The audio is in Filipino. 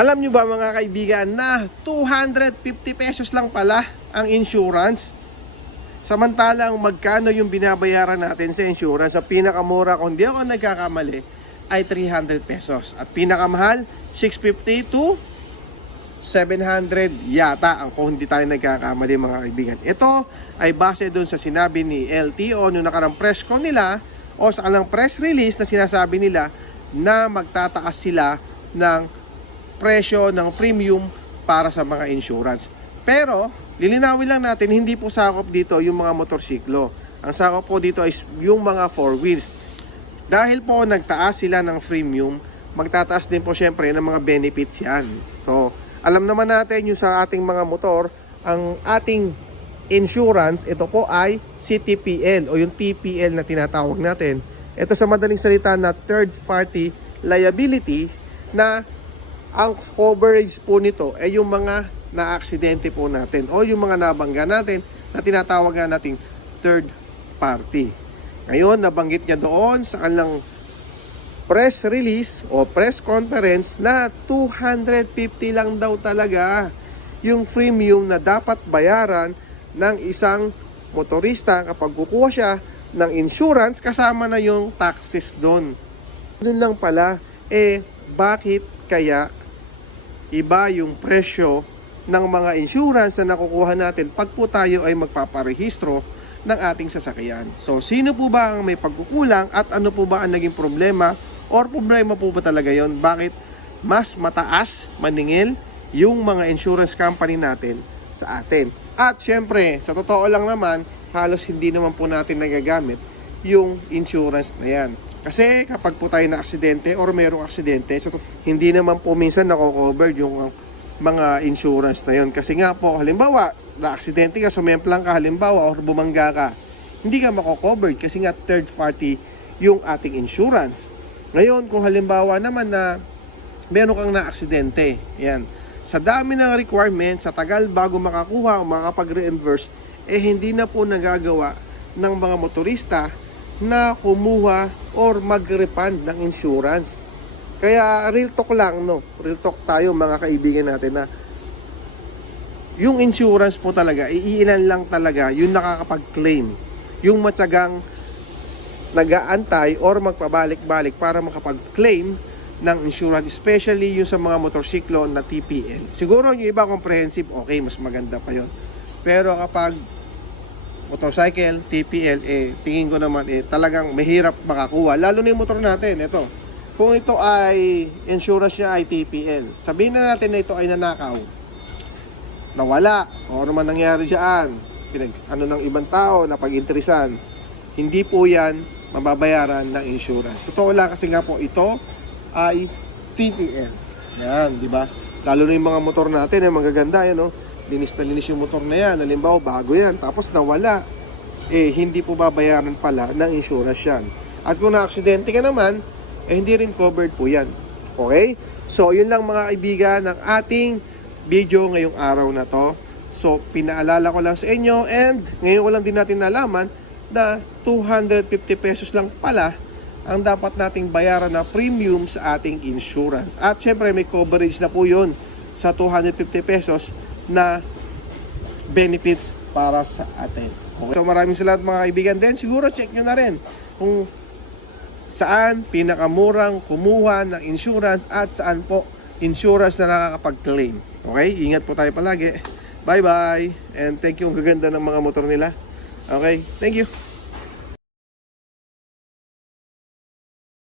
Alam nyo ba mga kaibigan na 250 pesos lang pala ang insurance? Samantalang magkano yung binabayaran natin sa insurance? Sa pinakamura, kung di ako nagkakamali, ay 300 pesos. At pinakamahal, 650 to 700 yata ang kung hindi tayo nagkakamali mga kaibigan. Ito ay base doon sa sinabi ni LTO noong nakarang press ko nila o sa kanilang press release na sinasabi nila na magtataas sila ng presyo ng premium para sa mga insurance. Pero, lilinawin lang natin, hindi po sakop dito yung mga motorsiklo. Ang sakop po dito is yung mga four wheels. Dahil po nagtaas sila ng premium, magtataas din po syempre ng mga benefits yan. So, alam naman natin yung sa ating mga motor, ang ating insurance, ito po ay CTPL o yung TPL na tinatawag natin. Ito sa madaling salita na third party liability na ang coverage po nito ay yung mga na-aksidente po natin o yung mga nabangga natin na tinatawag nga nating third party. Ngayon, nabanggit niya doon sa kanilang press release o press conference na 250 lang daw talaga yung premium na dapat bayaran ng isang motorista kapag kukuha siya ng insurance kasama na yung taxes doon. Ganun lang pala, eh bakit kaya iba yung presyo ng mga insurance na nakukuha natin pag po tayo ay magpaparehistro ng ating sasakyan. So, sino po ba ang may pagkukulang at ano po ba ang naging problema or problema po ba talaga yon? Bakit mas mataas maningil yung mga insurance company natin sa atin? At syempre, sa totoo lang naman, halos hindi naman po natin nagagamit yung insurance na yan. Kasi kapag po tayo na aksidente or mayroong aksidente, so hindi naman po minsan nako-cover yung mga insurance na yon kasi nga po halimbawa na aksidente ka sumemplang ka halimbawa or bumangga ka hindi ka mako-cover kasi nga third party yung ating insurance. Ngayon kung halimbawa naman na meron kang na aksidente yan sa dami ng requirements sa tagal bago makakuha o makapag-reimburse eh hindi na po nagagawa ng mga motorista na kumuha or mag-refund ng insurance kaya real talk lang, no? Real talk tayo mga kaibigan natin na yung insurance po talaga, iilan lang talaga yung nakakapag-claim. Yung matyagang nag-aantay or magpabalik-balik para makapag-claim ng insurance, especially yung sa mga motorsiklo na TPL. Siguro yung iba comprehensive, okay, mas maganda pa yon. Pero kapag motorcycle, TPL, eh, tingin ko naman, eh, talagang mahirap makakuha. Lalo na yung motor natin, ito kung ito ay insurance niya ay TPL, sabihin na natin na ito ay nanakaw, nawala, o ano man nangyari diyan, pinag, ano ng ibang tao na pag-interesan, hindi po yan mababayaran ng insurance. Totoo lang kasi nga po ito ay TPL. Yan, di ba? Lalo na yung mga motor natin, yung magaganda, yan, no? Linis na linis yung motor na yan. Halimbawa, bago yan. Tapos nawala. Eh, hindi po babayaran pala ng insurance yan. At kung na-aksidente ka naman, eh hindi rin covered po yan. Okay? So, yun lang mga kaibigan ng ating video ngayong araw na to. So, pinaalala ko lang sa inyo and ngayon ko lang din natin nalaman na 250 pesos lang pala ang dapat nating bayaran na premium sa ating insurance. At syempre may coverage na po yun sa 250 pesos na benefits para sa atin. Okay. So maraming salamat mga kaibigan din. Siguro check nyo na rin kung saan pinakamurang kumuha ng insurance at saan po insurance na nakakapag-claim. Okay? Ingat po tayo palagi. Bye-bye. And thank you. Ang gaganda ng mga motor nila. Okay? Thank you.